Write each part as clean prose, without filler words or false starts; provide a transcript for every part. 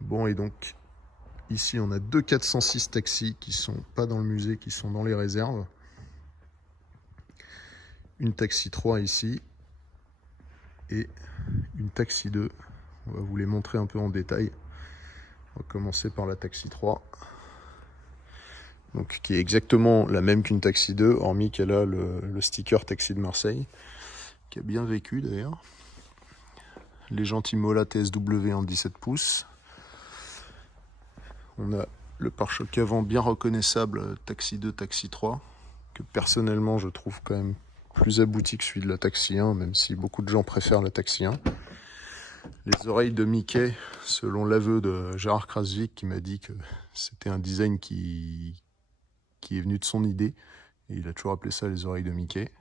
Bon, et donc ici on a deux 406 taxis qui sont pas dans le musée, qui sont dans les réserves. Une taxi 3 ici et une taxi 2. On va vous les montrer un peu en détail. On va commencer par la taxi 3. Donc, qui est exactement la même qu'une taxi 2, hormis qu'elle a le sticker taxi de Marseille, qui a bien vécu d'ailleurs. Les jantes Imola TSW en 17 pouces. On a le pare-choc avant bien reconnaissable taxi 2, taxi 3, que personnellement je trouve quand même plus abouti que celui de la taxi 1, même si beaucoup de gens préfèrent la taxi 1. Les oreilles de Mickey, selon l'aveu de Gérard Krasvik, qui m'a dit que c'était un design qui est venu de son idée, et il a toujours appelé ça les oreilles de Mickey.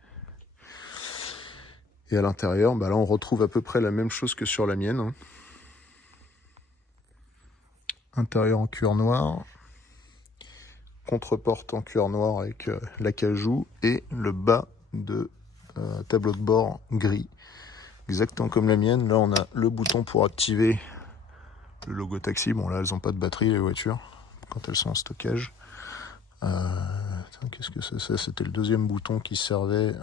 Et à l'intérieur, là on retrouve à peu près la même chose que sur la mienne. Intérieur en cuir noir, contre-porte en cuir noir avec l'acajou et le bas de tableau de bord gris, exactement comme la mienne. Là on a le bouton pour activer le logo taxi. Bon là elles n'ont pas de batterie les voitures quand elles sont en stockage. Qu'est-ce que c'est ça? C'était le deuxième bouton qui servait,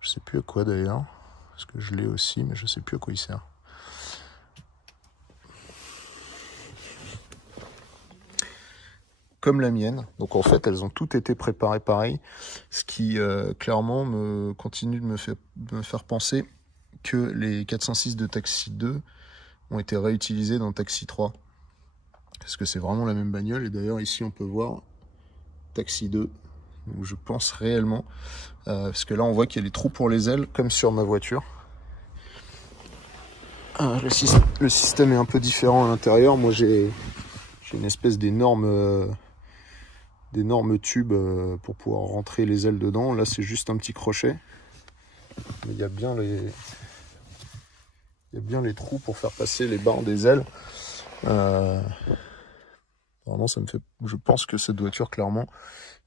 je sais plus à quoi d'ailleurs, parce que je l'ai aussi mais je sais plus à quoi il sert. Comme la mienne, donc en fait elles ont toutes été préparées pareil, ce qui clairement me continue de me faire penser que les 406 de Taxi 2 ont été réutilisés dans Taxi 3, parce que c'est vraiment la même bagnole. Et d'ailleurs ici on peut voir Taxi 2, où je pense réellement, parce que là on voit qu'il y a les trous pour les ailes comme sur ma voiture. Le système est un peu différent à l'intérieur. Moi j'ai une espèce d'énorme tubes pour pouvoir rentrer les ailes dedans. Là c'est juste un petit crochet, mais il y a bien les trous pour faire passer les barres des ailes. Vraiment ça me fait, je pense que cette voiture clairement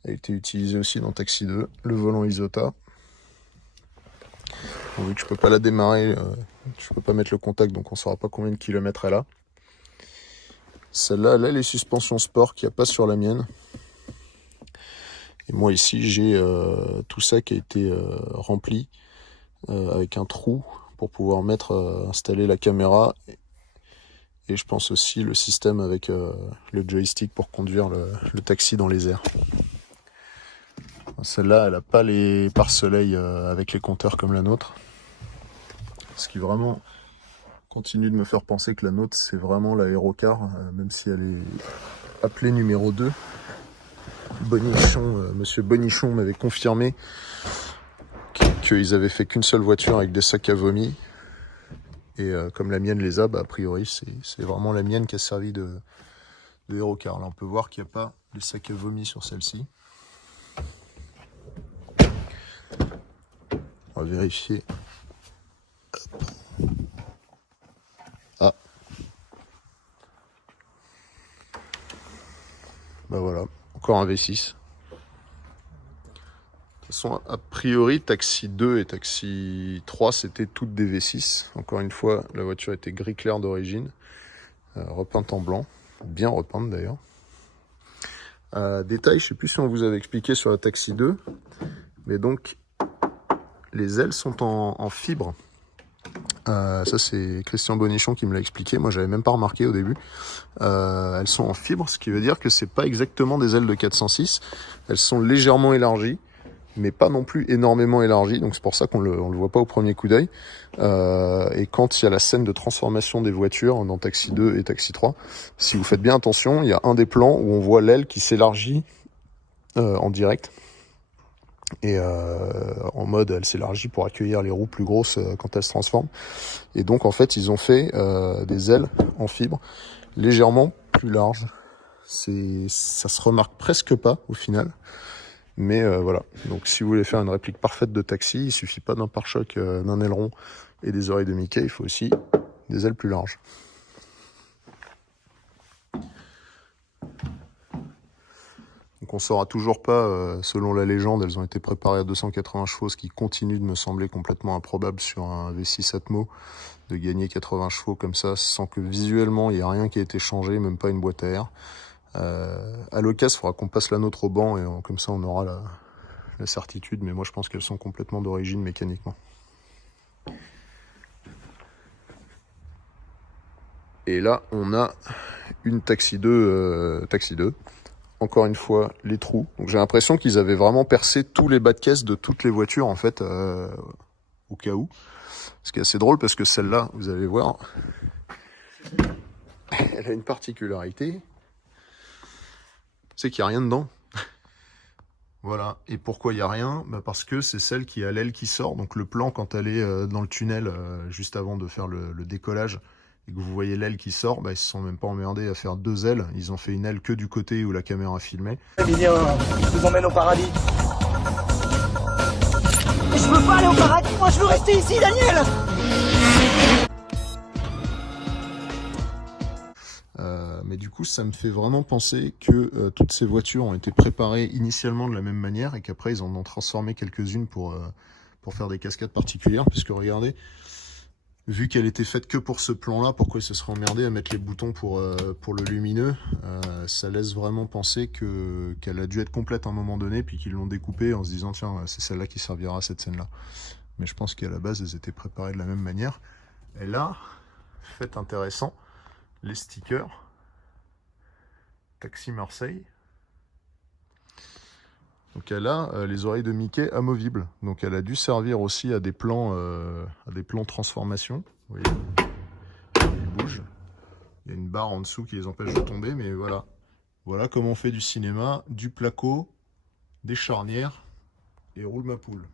a été utilisée aussi dans Taxi 2. Le volant Isota, vu que je peux pas la démarrer, je peux pas mettre le contact, donc on saura pas combien de kilomètres elle a. Celle-là, elle a les suspensions sport qu'il n'y a pas sur la mienne. Et moi ici j'ai tout ça qui a été rempli avec un trou pour pouvoir installer la caméra, et je pense aussi le système avec le joystick pour conduire le taxi dans les airs. Celle-là elle n'a pas les pare-soleil avec les compteurs comme la nôtre, ce qui vraiment continue de me faire penser que la nôtre c'est vraiment la Aerocar, même si elle est appelée numéro 2. Monsieur Bonichon m'avait confirmé qu'ils avaient fait qu'une seule voiture avec des sacs à vomi, et comme la mienne les a, a priori c'est vraiment la mienne qui a servi de Aerocar. Là on peut voir qu'il n'y a pas les sacs à vomi sur celle-ci. On va vérifier. Ah, voilà, encore un V6. De toute façon, a priori, Taxi 2 et Taxi 3, c'était toutes des V6. Encore une fois, la voiture était gris clair d'origine, repeinte en blanc, bien repeinte d'ailleurs. Détail, je ne sais plus si on vous avait expliqué sur la Taxi 2, mais donc, les ailes sont en fibre. Ça, c'est Christian Bonichon qui me l'a expliqué. Moi, j'avais même pas remarqué au début. Elles sont en fibre, ce qui veut dire que c'est pas exactement des ailes de 406. Elles sont légèrement élargies, mais pas non plus énormément élargie, donc c'est pour ça qu'on le voit pas au premier coup d'œil. Et quand il y a la scène de transformation des voitures dans Taxi 2 et Taxi 3, si vous faites bien attention, il y a un des plans où on voit l'aile qui s'élargit en direct, et en mode elle s'élargit pour accueillir les roues plus grosses quand elles se transforment. Et donc en fait ils ont fait des ailes en fibre légèrement plus larges. Ça se remarque presque pas au final. Mais voilà, donc si vous voulez faire une réplique parfaite de taxi, il suffit pas d'un pare-choc, d'un aileron et des oreilles de Mickey, il faut aussi des ailes plus larges. Donc Donc on saura toujours pas, selon la légende, elles ont été préparées à 280 chevaux, ce qui continue de me sembler complètement improbable sur un V6 Atmo, de gagner 80 chevaux comme ça, sans que visuellement il n'y ait rien qui ait été changé, même pas une boîte à air. À l'occasion, il faudra qu'on passe la nôtre au banc, et comme ça on aura la certitude, mais moi je pense qu'elles sont complètement d'origine mécaniquement. Et là, on a une Taxi 2, Encore une fois, les trous. Donc j'ai l'impression qu'ils avaient vraiment percé tous les bas de caisse de toutes les voitures, en fait, au cas où. Ce qui est assez drôle, parce que celle-là, vous allez voir, elle a une particularité, c'est qu'il n'y a rien dedans. Voilà. Et pourquoi il n'y a rien? Parce que c'est celle qui a l'aile qui sort. Donc le plan, quand elle est dans le tunnel, juste avant de faire le décollage, et que vous voyez l'aile qui sort, ils se sont même pas emmerdés à faire deux ailes. Ils ont fait une aile que du côté où la caméra filmait. Eh bien, je vous emmène au paradis. Mais je veux pas aller au paradis, moi je veux rester ici, Daniel. Mais du coup, ça me fait vraiment penser que toutes ces voitures ont été préparées initialement de la même manière et qu'après, ils en ont transformé quelques-unes pour faire des cascades particulières. Puisque regardez, vu qu'elle était faite que pour ce plan-là, pourquoi ils se seraient emmerdés à mettre les boutons pour le lumineux? Ça laisse vraiment penser qu'elle a dû être complète à un moment donné, puis qu'ils l'ont découpée en se disant, tiens, c'est celle-là qui servira à cette scène-là. Mais je pense qu'à la base, elles étaient préparées de la même manière. Et là, fait intéressant, les stickers Taxi Marseille. Donc elle a les oreilles de Mickey amovibles. Donc elle a dû servir aussi à des plans transformation. Vous voyez, ils bougent. Il y a une barre en dessous qui les empêche de tomber, mais voilà. Voilà comment on fait du cinéma, du placo, des charnières et roule ma poule.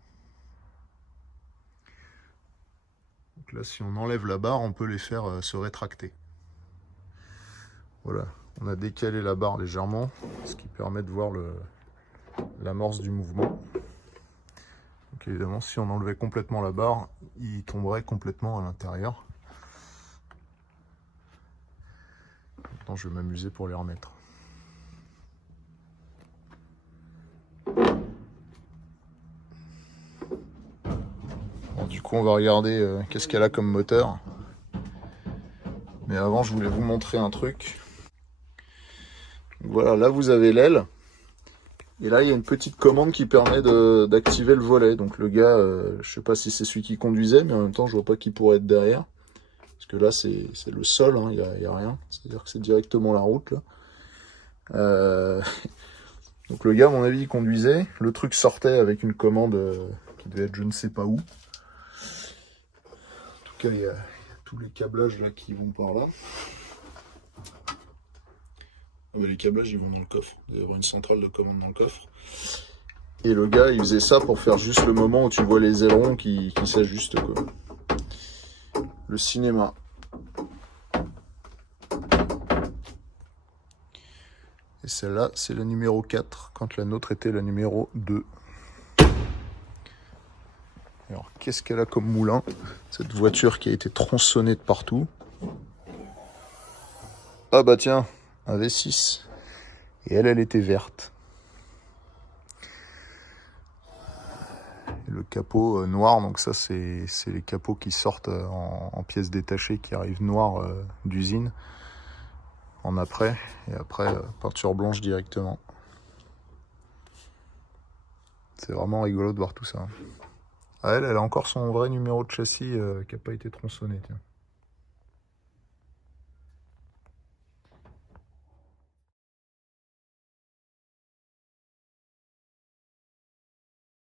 Donc là, si on enlève la barre, on peut les faire se rétracter. Voilà, on a décalé la barre légèrement, ce qui permet de voir l'amorce du mouvement. Donc évidemment, si on enlevait complètement la barre, il tomberait complètement à l'intérieur. Maintenant, je vais m'amuser pour les remettre. Bon, du coup, on va regarder qu'est-ce qu'elle a comme moteur. Mais avant, je voulais vous montrer un truc. Voilà, là vous avez l'aile. Et là, il y a une petite commande qui permet d'activer le volet. Donc le gars, je sais pas si c'est celui qui conduisait, mais en même temps, je vois pas qui pourrait être derrière. Parce que là, c'est le sol, hein, y a rien. C'est-à-dire que c'est directement la route, là. Donc le gars, à mon avis, il conduisait. Le truc sortait avec une commande qui devait être je ne sais pas où. En tout cas, il y a tous les câblages là qui vont par là. Ah bah les câblages ils vont dans le coffre, il doit y avoir une centrale de commande dans le coffre. Et le gars il faisait ça pour faire juste le moment où tu vois les ailerons qui s'ajustent quoi. Le cinéma. Et celle-là c'est la numéro 4 quand la nôtre était la numéro 2. Alors qu'est-ce qu'elle a comme moulin? Cette voiture qui a été tronçonnée de partout. Ah bah tiens, un V6. Et elle était verte. Et le capot noir, donc ça c'est les capots qui sortent en pièces détachées qui arrivent noirs d'usine en après. Et après, peinture blanche directement. C'est vraiment rigolo de voir tout ça. Ah, elle a encore son vrai numéro de châssis qui n'a pas été tronçonné. Tiens.